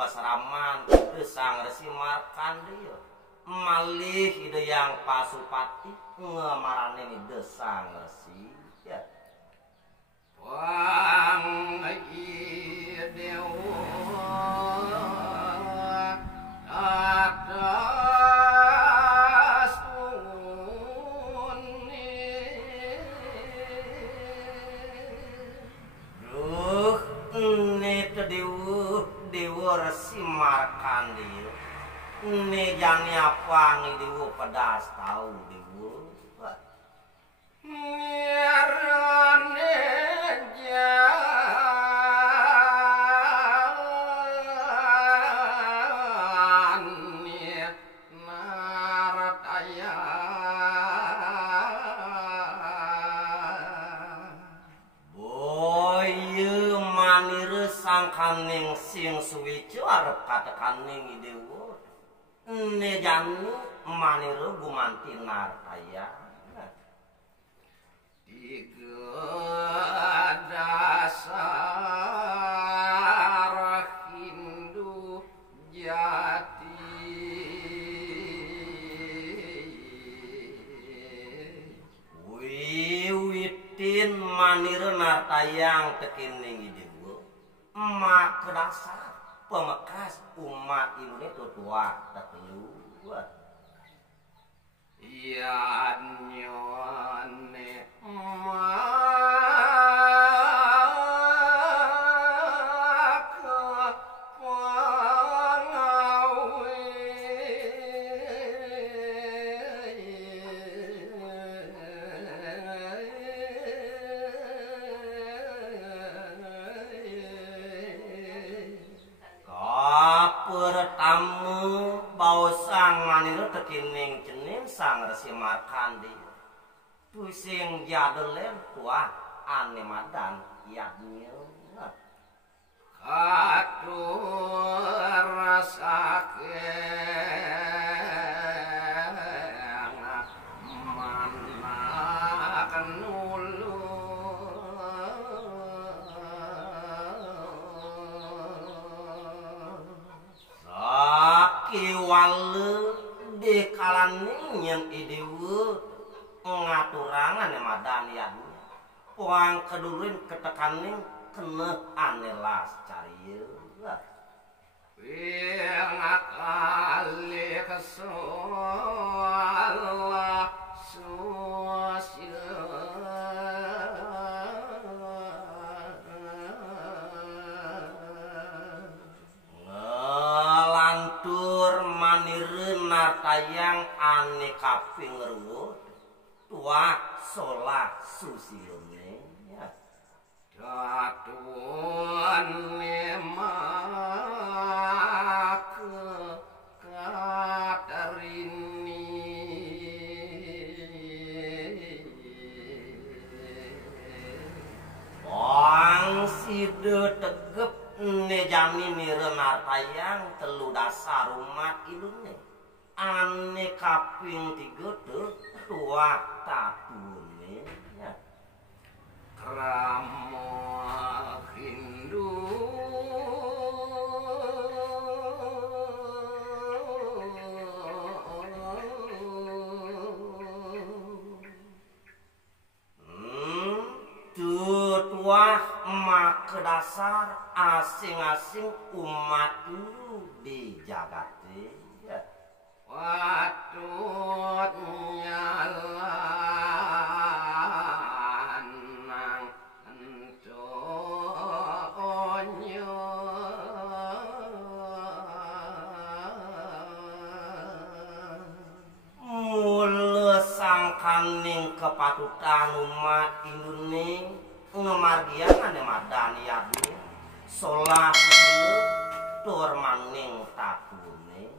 pasaraman Sang Resi Markandeya malih ide yang Pasupati ngemarane ni Sang Resi ya. Wang dewa atas Dewa Resi Markandeya ne jani apa ni dewa pedas tahu dewa nirane jani narataya boy manir sangkaning sing suwicu arep katekaning dewa ne janu manir gumanti nartaya tiga dasar Hindu jati wiwitin manir nartayang tekining dewa mak dasar pemekas umat Indonesia tua tetelu ya nyone pertamu bau sang manir tekining cening Sang Resi Markandeya pusing jadelen tua ane madan yadnya katur rasakeun mana kenulu kiwale di kalaning yang idewe ngaturangan yang madan yadnya puang kedulin ketekaning kena anelas cariye Ingat kali kesalah ngelantur manireun nartayang ane kaping reut tua solah susilune ya Datuan emak Katarini Wang side tegep nejami nireun nartayang telu dasar umat ilune ane kaping 3 teu tua tatune ya Ramo Hindu tuah emak ke dasar asing-asing umat lu di jagat ya. Watut nyalanang entonyo mule sangkaning kepatutan umat Indonesia ngemargian ane madani yadnya solah dulu tur maning tatune